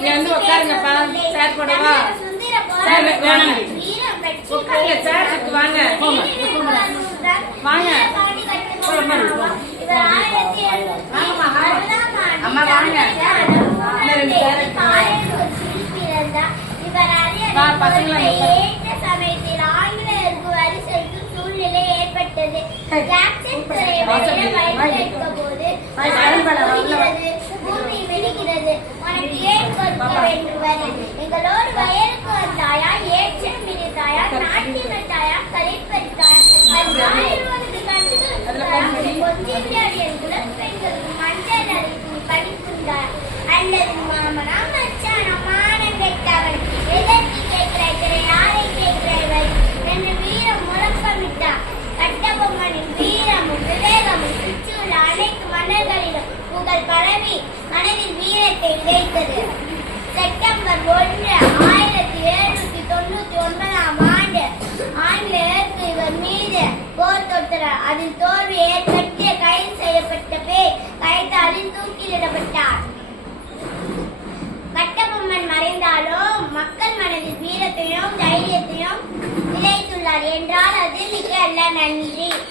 நீ வந்து உட்காருங்கப்பா. சேர் போடவா? சேருக்கு வாங்க வாங்க அம்மா வாங்க. சமயத்தில் ஆங்கிலேயருக்கு வரி செலுத்தும் சூழ்நிலை ஏற்பட்டது. பூமி மெழுகிறது. உனக்கு ஏன் கொடுக்க வேண்டுவது? எங்களோடு வயலுக்கு வந்தாயா? ஏற்றம் மிதித்தாயா? நாட்டியம் வைத்தாயா? கலைப்பறித்தாயா? குலப்பெண்களுக்கு மஞ்சள் அரைக்கும் படிப்புந்தார் அல்லது மாமனா மச்சானா மானம் கெட்டவன் எதற்கு கேட்கிறாய்? யாரை கேட்கிறாய் என்று வீரம் முழக்கமிட்டார். கட்டபொம்மனின் வீரமும் விவேகமும் சுற்றியுள்ள அனைத்து மன்னர்களிலும் புகழ் பரவி மனதில் வீரத்தை விதைத்தது. செப்டம்பர் 1, 1799 ஆண்டு ஆங்கிலேயருக்கு இவர் மீது போர் தொடுத்தனர். அதில் தோல்வி ஏற்பட்டு கைது செய்யப்பட்ட பேர் கைத்தாலில் தூக்கிலிடப்பட்டார். கட்டபொம்மன் மறைந்தாலும் மக்கள் மனதில் வீரத்தையும் தைரியத்தையும் விளைத்துள்ளார் என்றால் அது மிக அல்ல. நன்றி.